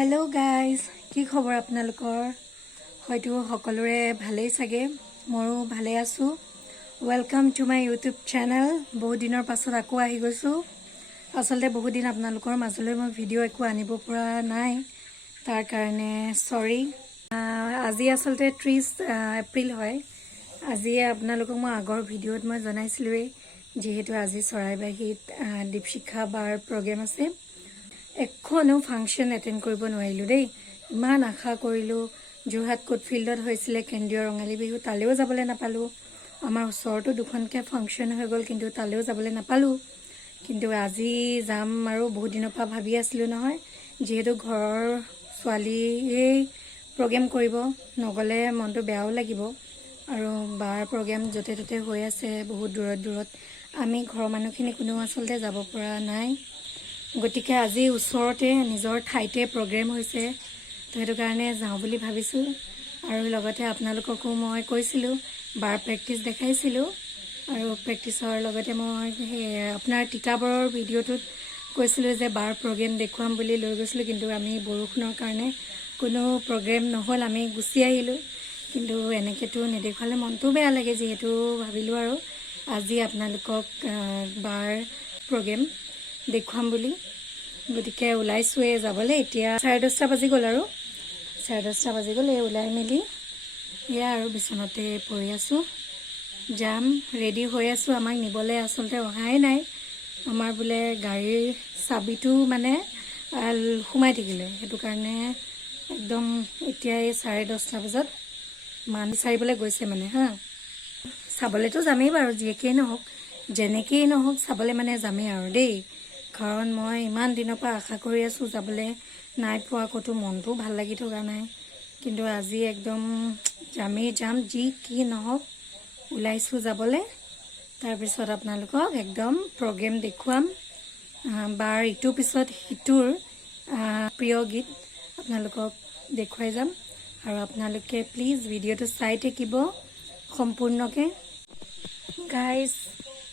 hello guys की खबर आपनालोকৰ হয়তো সকলোৰে ভালেই চাগে মৰো ভালে আছো welcome to my YouTube channel বহুত দিনৰ পাছত আকৌ আহি গৈছো আসলতে বহুত দিন আপোনালোকৰ মাজলৈ মই ভিডিও একো আনিব পৰা নাই তাৰ কাৰণে সৰি আজি আসলতে 30 এপ্ৰিল হয় আজি আপোনালোকক মই আগৰ ভিডিওত মই জনাইছিলোৱে যেহেতু আজি চৰাইবাহীত দীপশিখা বাৰ প্ৰগ্ৰাম আছে এখনো ফাংশন এটেন্ড কৰিব নোৱাৰিলো দেই ইমান আশা কৰিলো জুহাট কোট ফিল্ডত হৈছিল কেন্দ্ৰীয় ৰঙালী বিহু তালেও যাবলৈ নাপালো আমাৰ ওচৰটো দুখনকে ফাংশন হৈ গল কিন্তু তালেও যাবলৈ নাপালো কিন্তু আজি যাম আৰু বহুত দিনৰ পৰা ভাবি আছিলো নহয় যেহেতু ঘৰৰ ছোৱালীয়ে প্ৰগ্ৰাম কৰিব নগলে মনটো বেয়াও লাগিব আৰু বাৰ প্ৰগ্ৰাম যতে ততে হৈ আছে বহুত দূৰত আমি ঘৰৰ মানুহখিনি কোনো আসলতে যাব পৰা নাই গতিকে আজি ওচৰতে নিজৰ ঠাইতে প্ৰগ্ৰাম হৈছে তো হেতু কাৰণে যাও বুলি ভাবিছো আৰু লগতে আপোনালোককো মই কৈছিলো বাৰ প্ৰেক্টিস দেখাইছিলো আৰু প্ৰেক্টিসৰ লগতে মই আপোনাৰ টিকাবৰৰ ভিডিওটোত কৈছিলো যে বাৰ প্ৰগ্ৰাম দেখুৱাম বুলি লৈ গৈছিলো কিন্তু আমি বৰষুণৰ কাৰণে কোনো প্ৰগ্ৰাম নহল আমি গুছি আহিলো কিন্তু এনেকেটো নেদেখালে মনটো বেয়া লাগে যেহেতু ভাবিলো আৰু আজি আপোনালোকক বাৰ প্ৰগ্ৰাম দেখুৱাম বুলি গতিকে ওলাইছোৱে যাবলৈ এতিয়া 10:30 বাজি গল আৰু 10:30 বাজি গল ওলাই মেলি ইয়া আৰু বিছনাতে পৰি আছো যাম ৰেডি হৈ আছো আমাক নিবলে আসলতে অহাই নাই আমাৰ বুলে গাড়ীৰ চাবিটো মানে ঘুমাই থাকিলে হেতু কাৰণে একদম এতিয়া 10:30 বজাত মান চাইবলৈ গৈছে মানে হা চাবলেতো যামেই বাৰু যেকেই নহওক যেনেকেই নহওক চাবলে মানে যামেই আৰু দেই কাৰণ মই ইমান দিনৰ পৰা আশা কৰি আছো যাবলে নাই পোৱা কতো মনটো ভাল লাগি থকা নাই কিন্তু আজি একদম যাম যি কি নহওক ওলাইছো যাবলে তাৰ পিছত আপোনালোকক একদম প্ৰগ্ৰাম দেখুৱাম বাৰ ইটো পিছত হিতুৰ প্ৰিয় গীত আপোনালোকক দেখুৱাই যাম আৰু আপোনালোকে প্লিজ ভিডিওটো চাই থাকিব সম্পূৰ্ণকে গাইস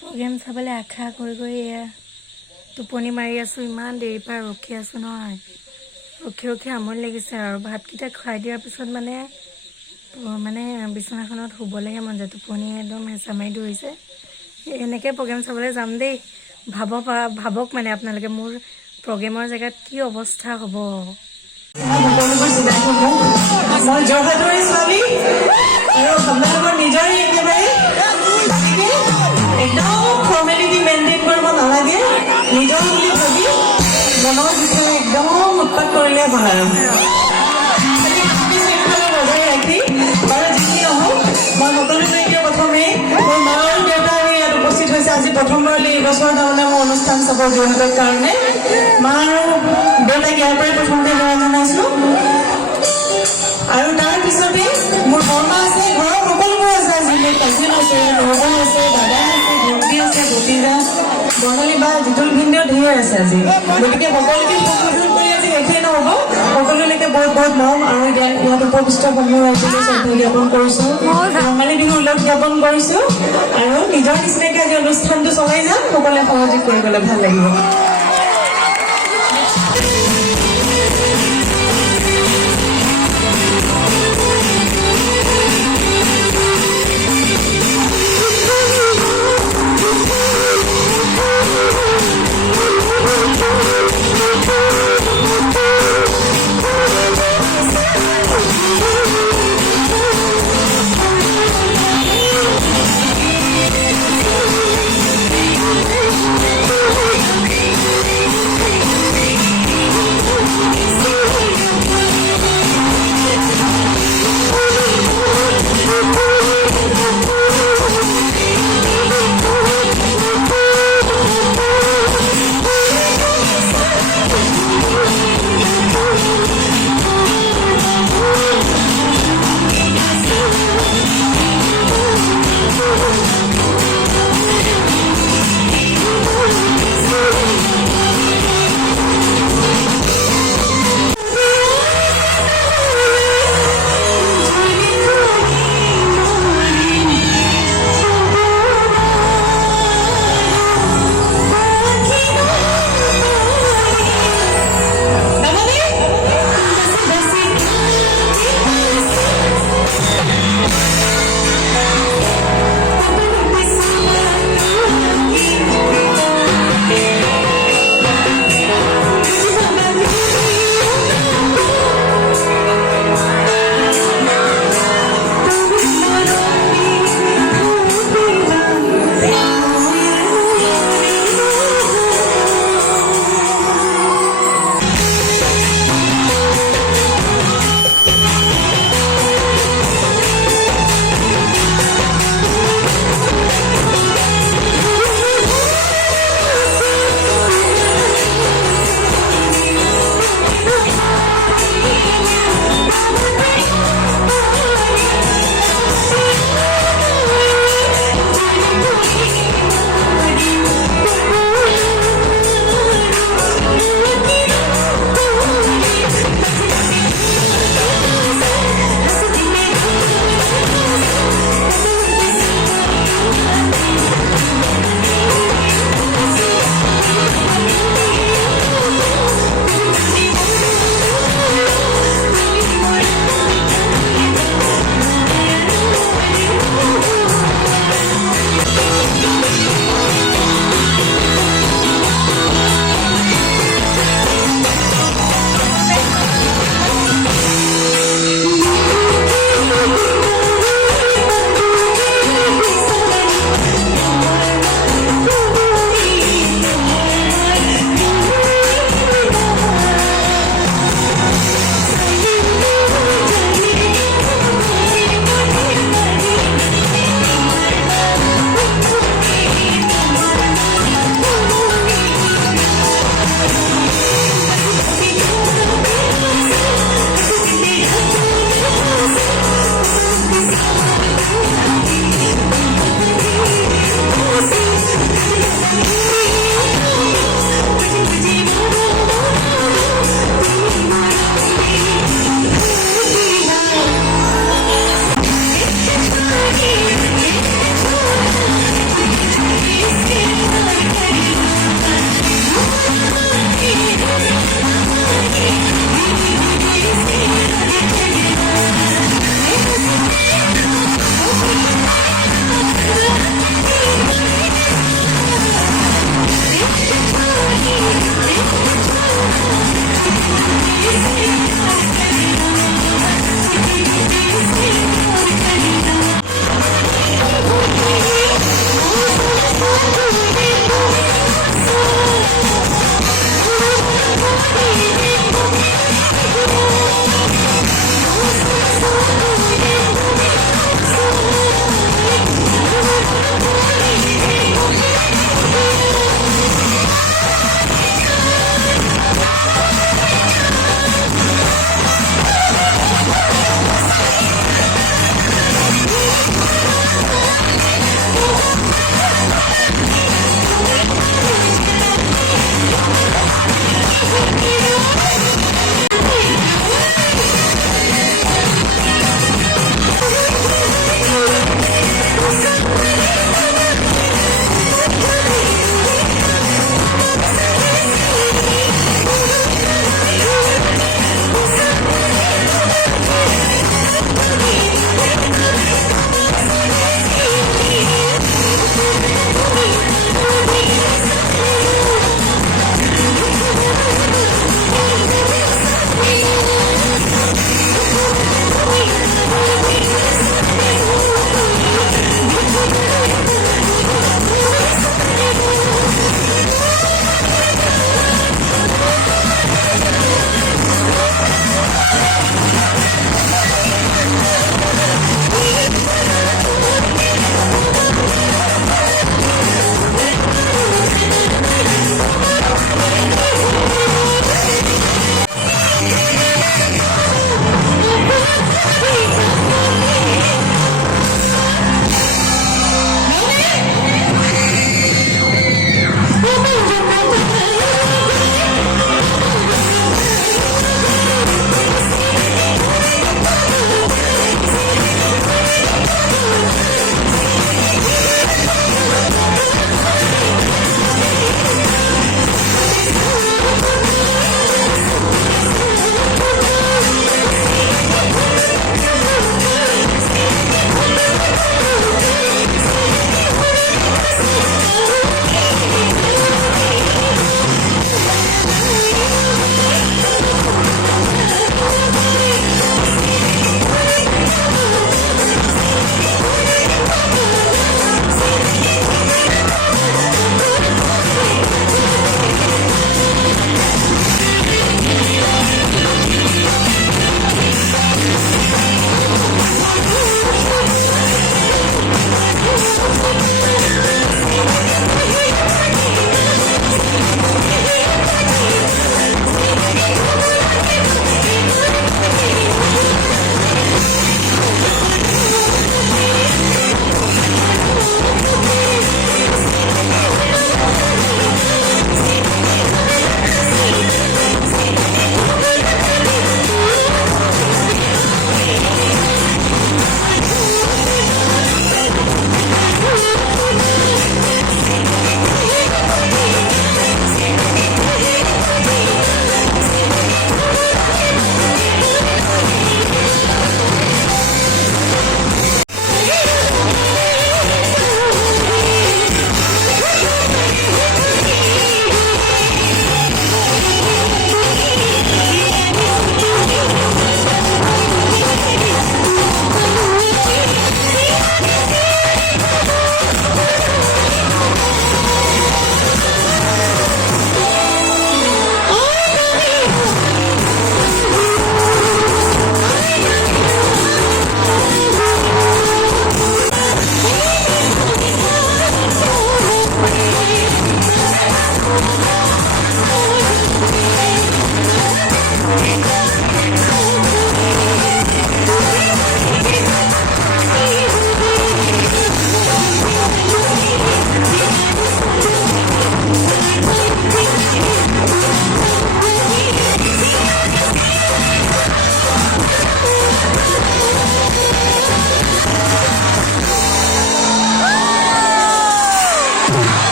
প্ৰগ্ৰাম চাবলে আশা কৰি টোপনি মাৰি আছো ইমান দেৰি পৰা ৰখি আছো নহয় ৰখি আমনি লাগিছে আৰু ভাতকিটা খাই দিয়াৰ পিছত মানে বিছনাখনত শুবলৈহে মন যায় টোপনি একদম হেঁচা মাৰি ধৰিছে এনেকে প্ৰগ্ৰাম চাবলৈ যাম দেই ভাবক মানে আপোনালোকে মোৰ প্ৰগ্ৰামৰ জেগাত কি অৱস্থা হ'ব মই জহাটৰ ছোৱালী আৰু আপোনালোকৰ নিজৰে একেবাৰে একদম ফৰ্মেলিটি মেইনটেইন কৰিব নালাগে নিজৰ বুলি ভাবি মনৰ ভিতৰে একদম উৎপাত কৰিলে ভাল আৰু বজাই ৰাখি বাৰু যি নহওক মই সকলোলৈকে প্ৰথমে মোৰ মা আৰু দেউতা ইয়াত উপস্থিত হৈছে আজি প্ৰথমবাৰলৈ এইবছৰ তাৰমানে মোৰ অনুষ্ঠান চাব যোৰহাটৰ কাৰণে মা আৰু দেউতাক ইয়াৰ পৰাই প্ৰথমতে সেৱা জনাইছো আৰু তাৰ পিছতে মোৰ বৰমা আছে ঘৰৰ সকলোবোৰ আছে আজি মোৰ কাজিন আছে নবৌ আছে দাদা আছে ভণ্টি আছে ভতিজা বৰ্ণালী বা জিতুল ভিনদেউ ঢেৰ আছে আজি গতিকে সকলোকে সম্বোধন কৰি আজি শেষেই নহ'ব সকলোলৈকে বহুত মৰম আৰু ইয়াত উপবিষ্ট সমূহ ৰাইজলৈ শ্ৰদ্ধা জ্ঞাপন কৰিছো ৰঙালী বিহু উল্লেখ জ্ঞাপন কৰিছো আৰু নিজৰ নিচিনাকে আজি অনুষ্ঠানটো চলাই যাম সকলোৱে সহযোগ কৰিবলৈ ভাল লাগিব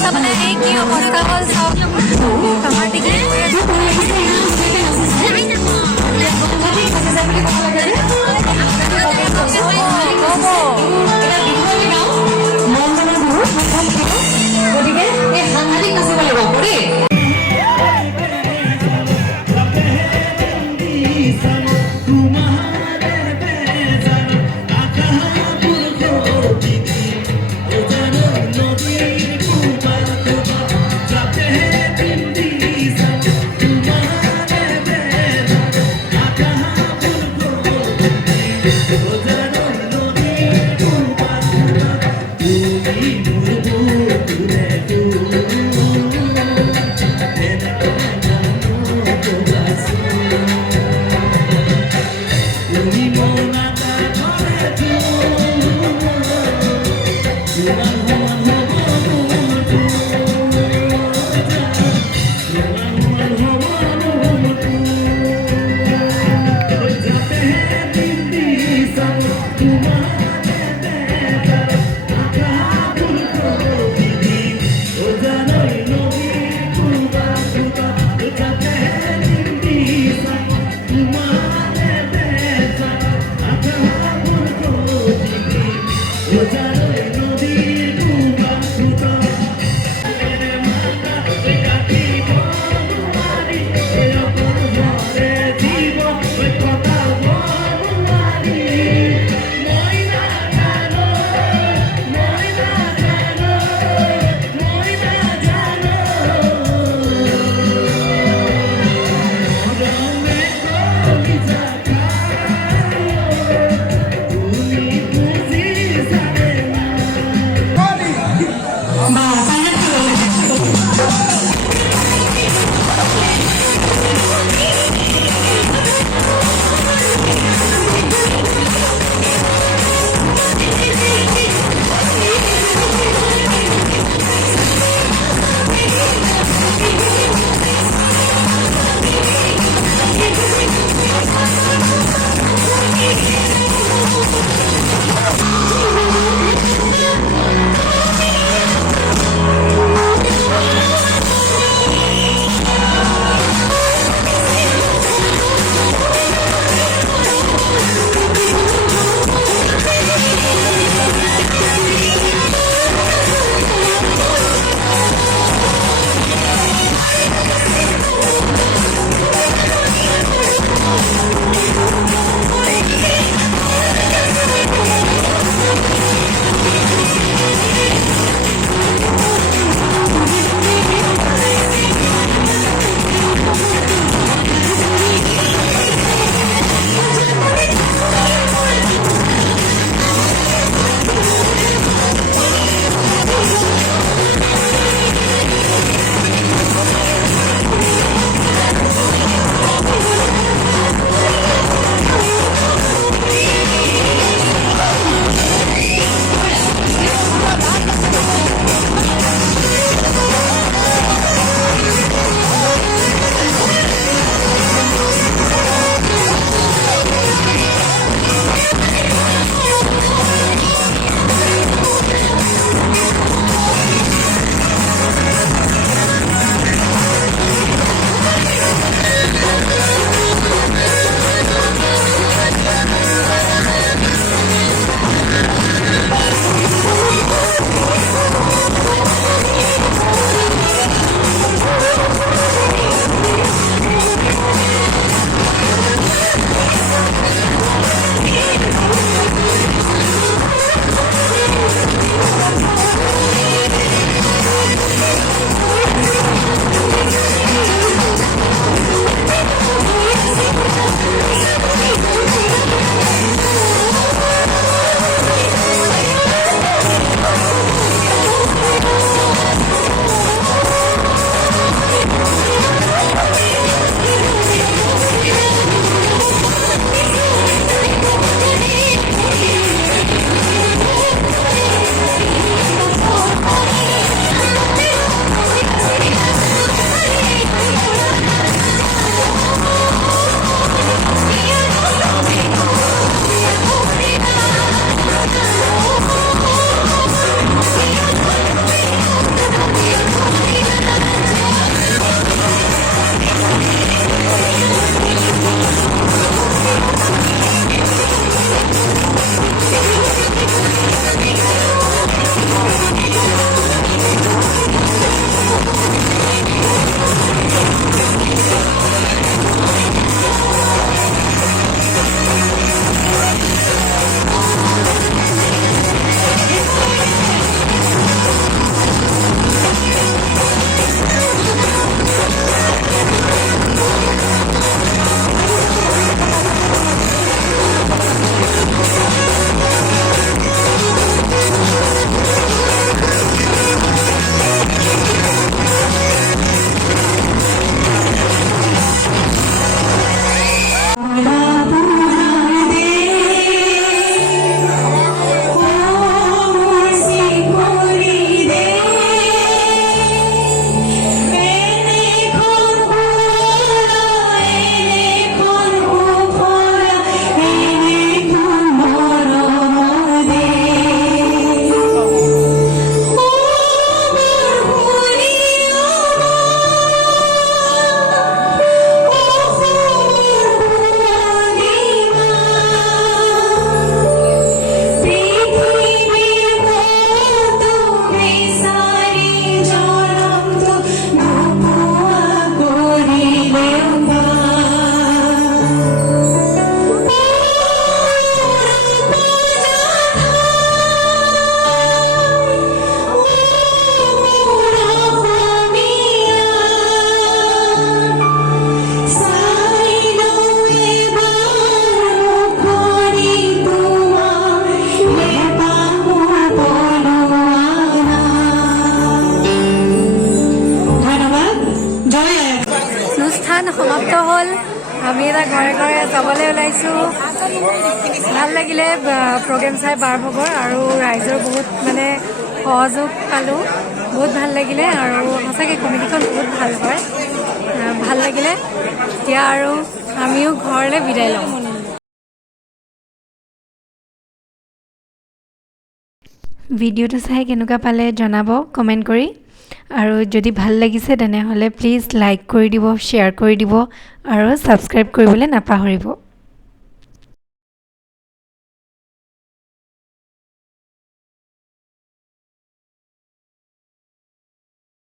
চাবলৈ কি অৱস্থা হ'ল চাওক আমাৰ টিকেট কৰি আছোঁ গতিকে এই সাংঘাতিক নাচিব লাগিব দেই অনুষ্ঠান সমাপ্ত হ'ল আমি এটা ঘৰে ঘৰে যাবলৈ ওলাইছোঁ ভাল লাগিলে প্ৰগ্ৰেম চাই বাৰ ভগৰ আৰু ৰাইজৰ বহুত মানে সহযোগ পালোঁ বহুত ভাল লাগিলে আৰু সঁচাকৈ কমিটিখন বহুত ভাল হয় ভাল লাগিলে এতিয়া আৰু আমিও ঘৰলৈ বিদায় লওঁ ভিডিঅ'টো চাই কেনেকুৱা পালে জনাব কমেণ্ট কৰি আৰু যদি ভাল লাগিছে তেনেহ'লে প্লিজ লাইক কৰি দিব শ্বেয়াৰ কৰি দিব আৰু ছাবস্ক্ৰাইব কৰিবলৈ নাপাহৰিব